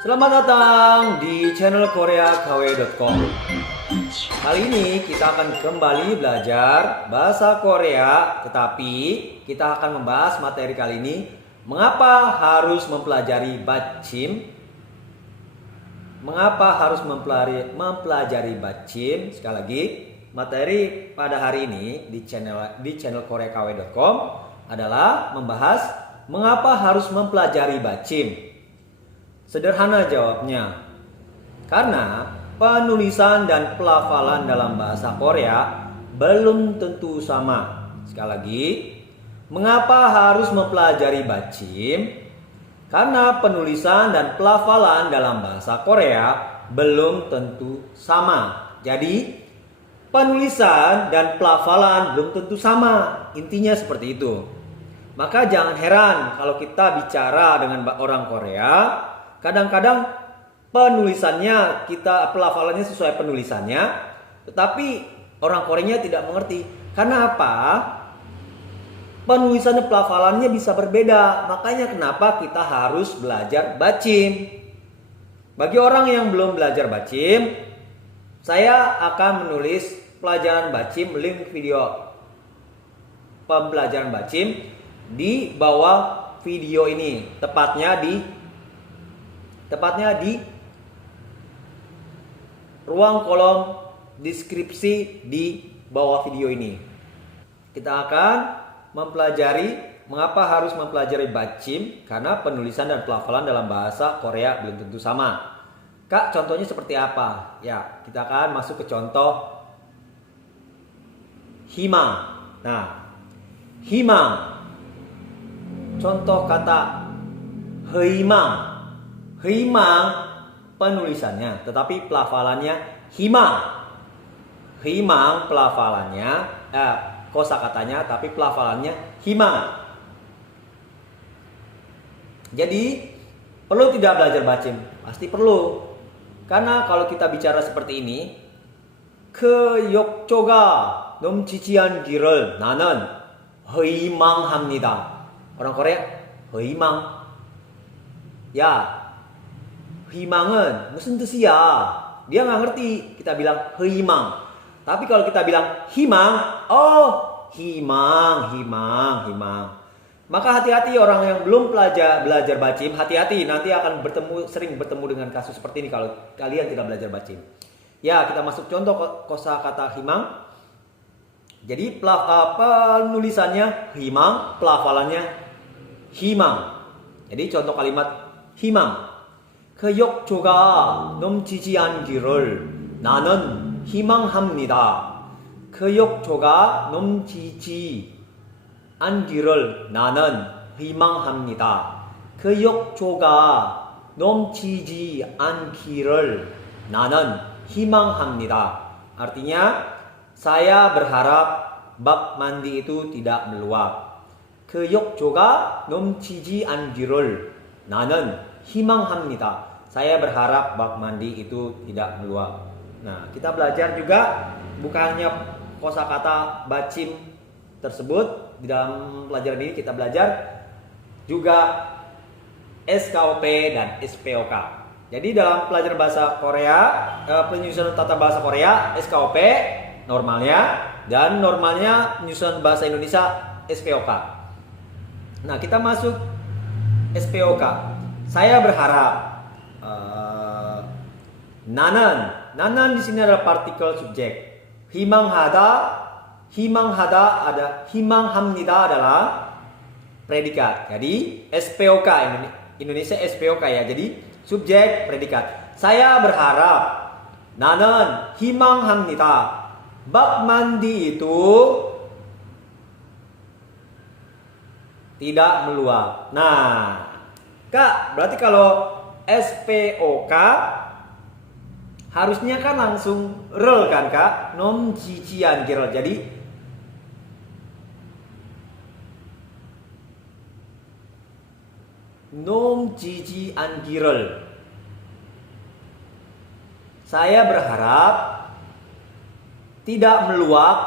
Selamat datang di channel koreakw.com. Kali ini kita akan kembali belajar bahasa Korea, tetapi kita akan membahas materi kali ini, mengapa harus mempelajari bachim? Mengapa harus mempelajari bachim? Sekali lagi, materi pada hari ini di channel koreakw.com adalah membahas mengapa harus mempelajari bachim. Sederhana jawabnya, karena penulisan dan pelafalan dalam bahasa Korea belum tentu sama. Sekali lagi, mengapa harus mempelajari bachim? Karena penulisan dan pelafalan dalam bahasa Korea belum tentu sama. Jadi, penulisan dan pelafalan belum tentu sama. Intinya seperti itu. Maka jangan heran kalau kita bicara dengan orang Korea, kadang-kadang penulisannya pelafalannya sesuai penulisannya, tetapi orang Koreanya tidak mengerti. Karena apa? Penulisan dan pelafalannya bisa berbeda. Makanya kenapa kita harus belajar bachim. Bagi orang yang belum belajar bachim, saya akan menulis pelajaran bachim, link video pembelajaran bachim di bawah video ini. Tepatnya di ruang kolom deskripsi di bawah video ini. Kita akan mempelajari mengapa harus mempelajari bachim, karena penulisan dan pelafalan dalam bahasa Korea belum tentu sama. Kak, contohnya seperti apa? Ya, kita akan masuk ke contoh himang. Nah, himang. Contoh kata heimang. Himang penulisannya, tetapi pelafalannya himang. Himang pelafalannya, kosakatanya, tapi pelafalannya himang. Jadi perlu tidak belajar bachim? Pasti perlu. Karena kalau kita bicara seperti ini, 욕조가 넘치지한 길을 나는 희망합니다. Orang Korea, 희망. Ya, 희망은 musun 뜻이야? Dia nggak ngerti. Kita bilang himang. Tapi kalau kita bilang himang, oh himang. Maka hati-hati orang yang belum belajar bachim, hati-hati nanti akan sering bertemu dengan kasus seperti ini kalau kalian tidak belajar bachim. Ya, kita masuk contoh kosakata himang. Jadi penulisannya himang, pelafalannya himang. Jadi contoh kalimat himang. 욕조가 넘치지 않기를 나는 희망합니다. 욕조가 넘치지 않기를 나는 희망합니다. 욕조가 넘치지 않기를 나는 희망합니다. Artinya, saya berharap bak mandi itu tidak meluap. 욕조가 넘치지 않기를 나는 희망합니다. Saya berharap bak mandi itu tidak meluap. Nah, kita belajar juga bukannya kosakata bachim tersebut. Di dalam pelajaran ini kita belajar juga SKOP dan SPOK. Jadi dalam pelajaran bahasa Korea, penyusunan tata bahasa Korea SKOP normalnya, dan normalnya penyusunan bahasa Indonesia SPOK. Nah, kita masuk SPOK. Saya berharap. Nanan di sini adalah partikel subjek. Himanghamnida adalah predikat. Jadi SPOK Indonesia SPOK ya. Jadi subjek predikat. Saya berharap. Nanan himanghamnida. Bak mandi itu tidak meluap. Nah, Kak, berarti kalau SPOK harusnya kan langsung rel kan, Kak? Nomjijian girl. Jadi nomjijian girl. Saya berharap tidak meluap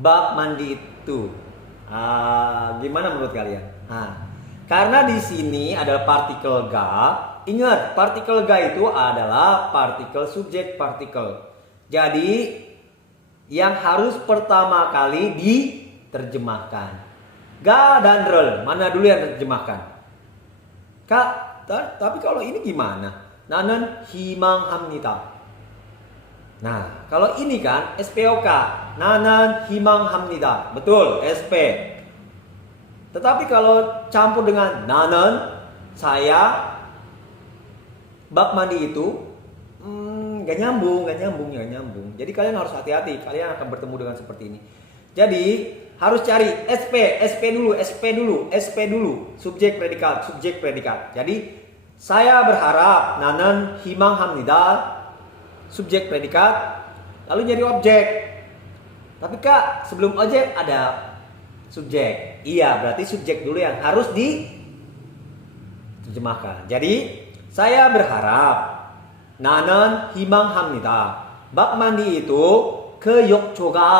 bak mandi itu. Gimana menurut kalian? Karena di sini ada partikel ga, Ingat, partikel ga itu adalah partikel subjek partikel. Jadi yang harus pertama kali diterjemahkan. Ga dan rel, mana dulu yang terjemahkan? Kak, tapi kalau ini gimana? Nanen himang hamnita. Nah, kalau ini kan SPOK, nanen himang hamnita. Betul, SP. Tetapi kalau campur dengan nanen, saya, bak mandi itu, gak nyambung. Jadi kalian harus hati-hati, kalian akan bertemu dengan seperti ini. Jadi harus cari SP dulu, subjek predikat. Jadi saya berharap nanen himang hamnida, subjek predikat, lalu jadi objek. Tapi Kak, sebelum objek ada subjek. Iya, berarti subjek dulu yang harus diterjemahkan. Jadi saya berharap nanen himang hamnida, bak mandi itu keyokjoga,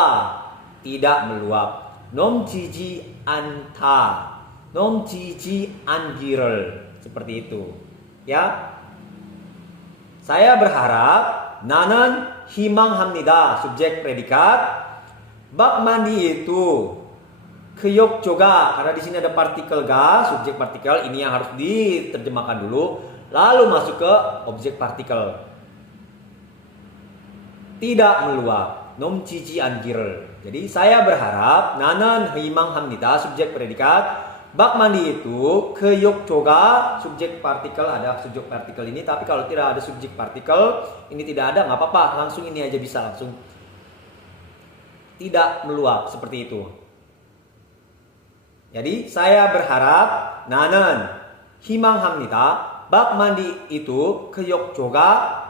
tidak meluap. Nom jiji anta, nom jiji angiral, seperti itu. Ya, saya berharap nanen himang hamnida, subjek predikat, bak mandi itu keyokjoga, karena di sini ada partikel ga, subjek partikel, ini yang harus diterjemahkan dulu, lalu masuk ke objek partikel. Tidak meluap, nom jiji angiral. Jadi saya berharap nanen himang hamnida, subjek predikat, bak mandi itu keyokjoga, subjek partikel, ada subjek partikel ini. Tapi kalau tidak ada subjek partikel, ini tidak ada, nggak apa-apa, langsung ini aja bisa, langsung tidak meluap, seperti itu. Jadi saya berharap nanen himang hamnida, bak mandi itu keyokjoga,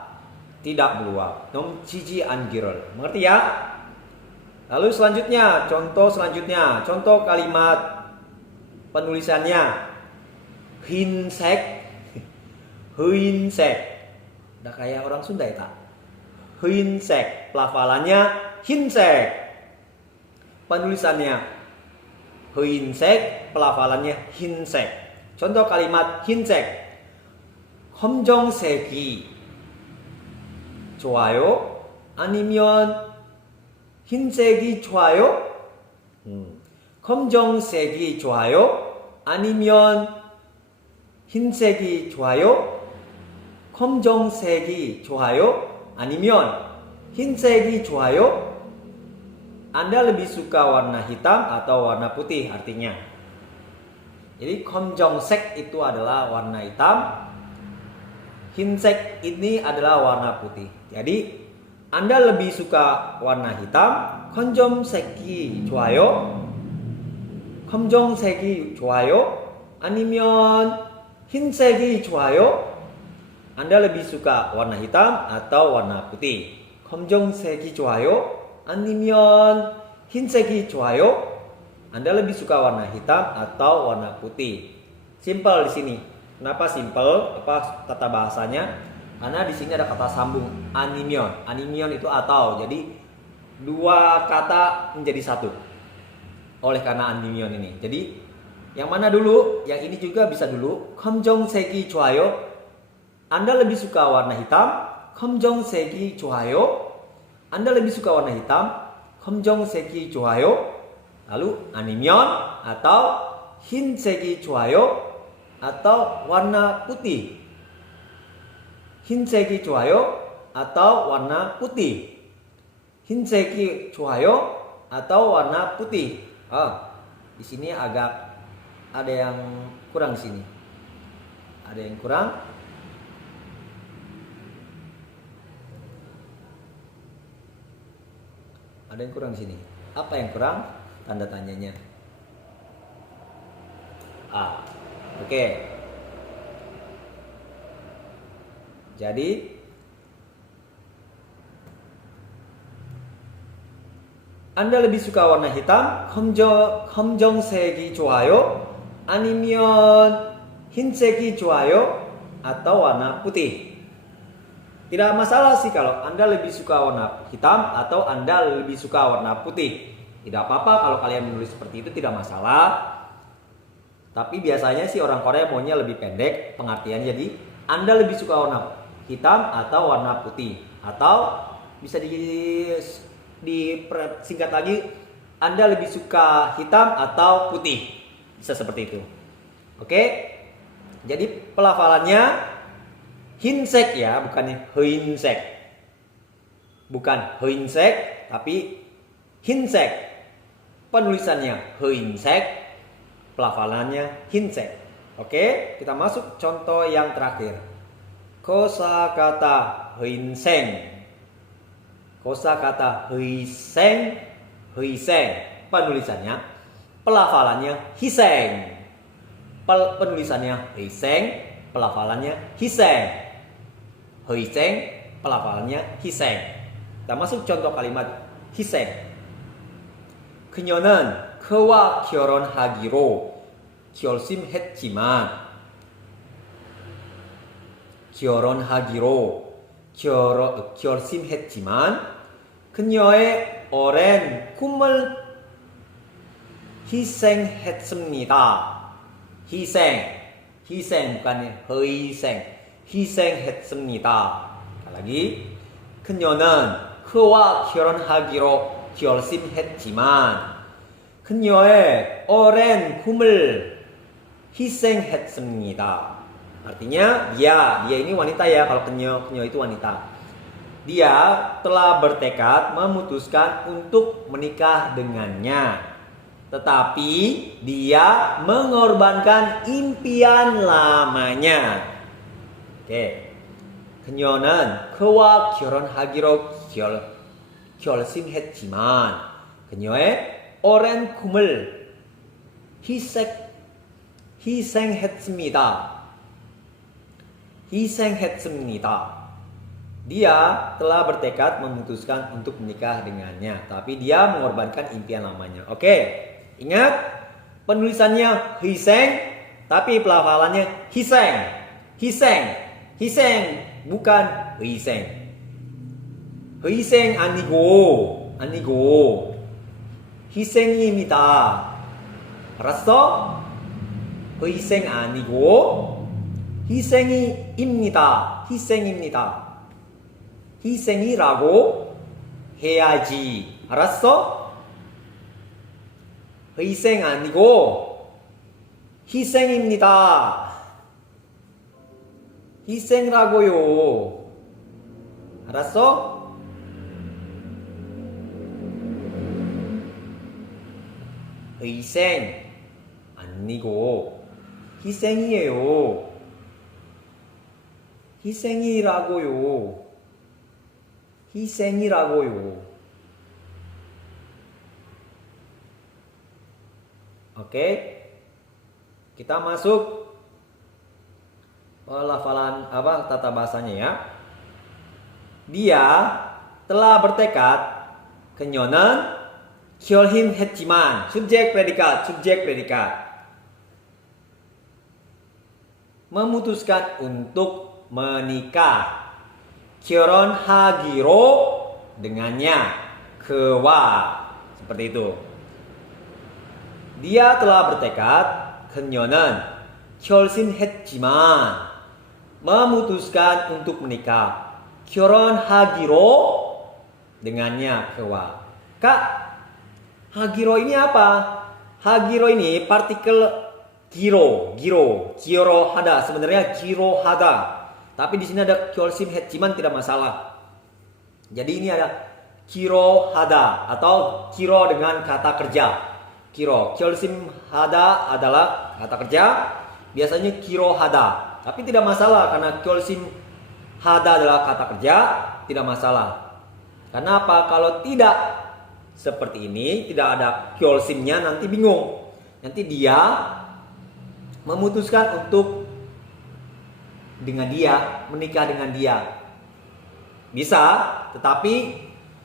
tidak meluap. Nom jiji angiral. Mengerti ya? Lalu selanjutnya, contoh kalimat penulisannya. Hinsek. Udah kayak orang Sunda ya, tak? Hinsek. Pelafalannya hinsek. Penulisannya hinsek, pelafalannya hinsek. Contoh kalimat hinsek. 검정색이 좋아요? 아니면 흰색이 좋아요? 검정색이 좋아요? 아니면 흰색이 좋아요? 검정색이 좋아요? 아니면 흰색이 좋아요? Anda lebih suka warna hitam atau warna putih artinya. Jadi 검정색 itu adalah warna hitam, hinsek ini adalah warna putih. Jadi Anda lebih suka warna hitam, 검정색이 좋아요? 검정색이 좋아요? 아니면 흰색이 좋아요? Anda lebih suka warna hitam atau warna putih? 검정색이 좋아요? 아니면 흰색이 좋아요? Anda lebih suka warna hitam atau warna putih? Simple di sini. Kenapa simple? Apa tata bahasanya? Karena di sini ada kata sambung animion. Animion itu atau. Jadi dua kata menjadi satu. Oleh karena animion ini. Jadi yang mana dulu? Yang ini juga bisa dulu. 검정색이 좋아요. Anda lebih suka warna hitam? 검정색이 좋아요. Anda lebih suka warna hitam? 검정색이 좋아요. Lalu animion atau 흰색이 좋아요 atau warna putih. 흰색이 좋아요 atau warna putih. 흰색이 좋아요 atau warna putih. Di sini agak ada yang kurang di sini. Ada yang kurang. Ada yang kurang di sini. Apa yang kurang? Tanda tanyanya. Oke. Jadi Anda lebih suka warna hitam? 검정색이 좋아요? 아니면 흰색이 좋아요? Atau warna putih? Tidak masalah sih kalau Anda lebih suka warna hitam atau Anda lebih suka warna putih. Tidak apa-apa kalau kalian menulis seperti itu, tidak masalah. Tapi biasanya sih orang Korea maunya lebih pendek, pengertian jadi Anda lebih suka warna hitam atau warna putih? Atau bisa disingkat lagi, Anda lebih suka hitam atau putih? Bisa seperti itu. Oke. Jadi pelafalannya hinsek ya, bukannya hinsek. Bukan hinsek, tapi hinsek. Penulisannya hinsek, pelafalannya hinsek. Oke, kita masuk contoh yang terakhir. Kosakata hinseng. Kosakata hiseng, hiseng. Penulisannya, pelafalannya hiseng. Penulisannya hiseng, pelafalannya hiseng. Hiseng, pelafalannya hiseng. Kita masuk contoh kalimat hiseng. 그녀는 그와 결혼하기로 결심했지만 그녀의 오랜 꿈을 희생했습니다. 희생 bukannya 희생했습니다. lagi 그녀는 그와 결혼하기로 결심했지만 그녀의 오랜 꿈을 희생했습니다. Artinya dia ini wanita ya, kalau kenyo itu wanita. Dia telah bertekad memutuskan untuk menikah dengannya, tetapi dia mengorbankan impian lamanya. Oke. 그녀는 그와 결혼하기로 결심했지만 그녀의 오랜 꿈을 희생했습니다. Dia telah bertekad memutuskan untuk menikah dengannya, tapi dia mengorbankan impian lamanya. Oke, ingat penulisannya hiseng, tapi pelafalannya hiseng, bukan hiseng. Hiseng 아니고 희생입니다. 알았어? 희생 아니고 희생입니다. 희생이라고 해야지. 알았어? 희생 아니고 희생입니다. 희생이라고요. 알았어? 희생 아니고 희생이에요. 희생이라고요. Oke. Kita masuk pelafalan tata bahasanya ya. Dia telah bertekad. 그녀는 결심했지만 subjek predikat memutuskan untuk menikah. 결혼하기로 dengannya, 그와 seperti itu. Dia telah bertekad. 그녀는 결심했지만 memutuskan untuk menikah. 결혼하기로 dengannya, 그와. Kak, hagiro ini apa? Hagiro ini partikel giro hada. Sebenarnya giro hada. Tapi di sini ada 결심했지만 tidak masalah. Jadi ini ada giro hada atau giro dengan kata kerja. Giro, 결심하다 adalah kata kerja. Biasanya giro hada. Tapi tidak masalah karena 결심하다 adalah kata kerja, tidak masalah. Karena apa? Kalau tidak seperti ini, tidak ada 결심nya, nanti bingung. Nanti dia memutuskan untuk menikah dengan dia. Bisa, tetapi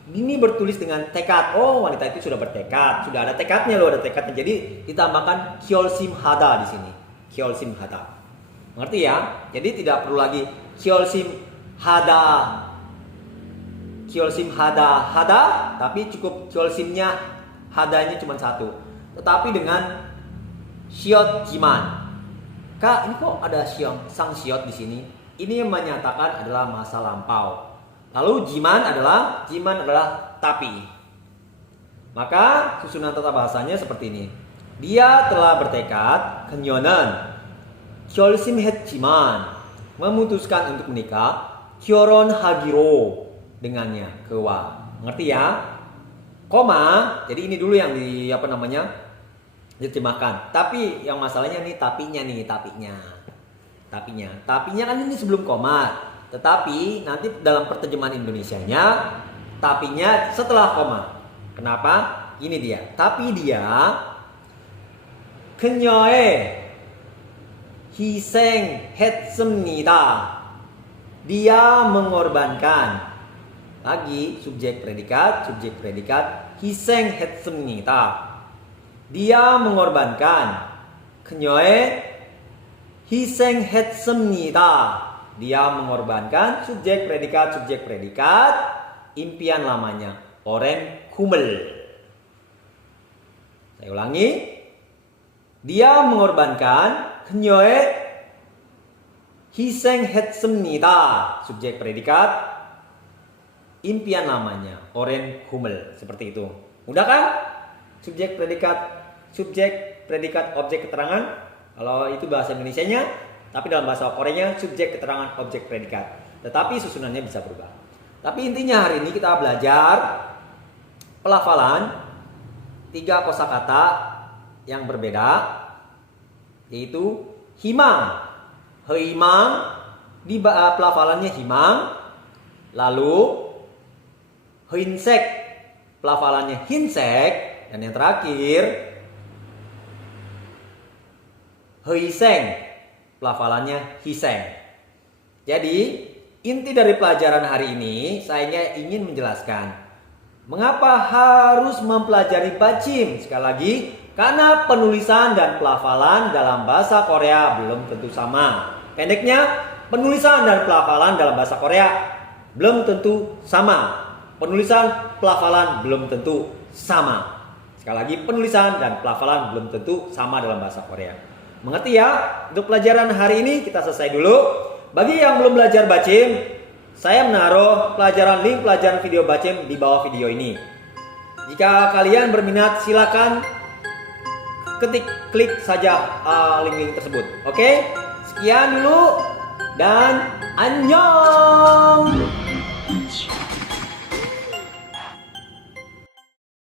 ini bertulis dengan tekad. Oh, wanita itu sudah bertekad, sudah ada tekadnya loh, ada tekadnya. Jadi ditambahkan 결심하다 di sini. 결심하다. Mengerti ya? Jadi tidak perlu lagi 결심하다, tapi cukup 결심nya, hadanya cuma satu. Tetapi dengan 시었지만. Kak, ini kok ada sang siot di sini? Ini menyatakan adalah masa lampau. Lalu jiman adalah tapi. Maka susunan tata bahasanya seperti ini. Dia telah bertekad kenyonan 결심했지만 memutuskan untuk menikah 결혼하기로 dengannya kewa. Ngerti ya? Koma. Jadi ini dulu yang diterjemahkan. Tapi yang masalahnya nih tapinya. Tapinya kan ini sebelum koma. Tetapi nanti dalam perterjemahan Indonesianya tapinya setelah koma. Kenapa? Ini dia. Tapi dia 그녀의 희생했습니다. Dia mengorbankan. Lagi subjek predikat 희생했습니다. Dia mengorbankan. 그녀의 희생했습니다. Dia mengorbankan subjek predikat impian lamanya orang kumel. Saya ulangi. Dia mengorbankan 그녀의 희생했습니다. Subjek predikat impian lamanya orang kumel. Seperti itu. Mudah kan? Subjek predikat objek keterangan. Kalau itu bahasa Indonesianya, tapi dalam bahasa Koreanya subjek keterangan objek predikat. Tetapi susunannya bisa berubah. Tapi intinya hari ini kita belajar pelafalan 3 kosakata yang berbeda, yaitu himang. Heimang di pelafalannya himang. Lalu hinsek pelafalannya hinsek, dan yang terakhir heiseng pelafalannya hiseng. Jadi inti dari pelajaran hari ini saya ingin menjelaskan mengapa harus mempelajari bacim. Sekali lagi, karena penulisan dan pelafalan dalam bahasa Korea belum tentu sama. Pendeknya, penulisan dan pelafalan dalam bahasa Korea belum tentu sama. Penulisan, pelafalan belum tentu sama. Sekali lagi, penulisan dan pelafalan belum tentu sama dalam bahasa Korea. Mengerti ya? Untuk pelajaran hari ini kita selesai dulu. Bagi yang belum belajar bacim, saya menaruh link pelajaran video bacim di bawah video ini. Jika kalian berminat, silakan klik saja link-link tersebut. Oke? Sekian dulu dan annyeong.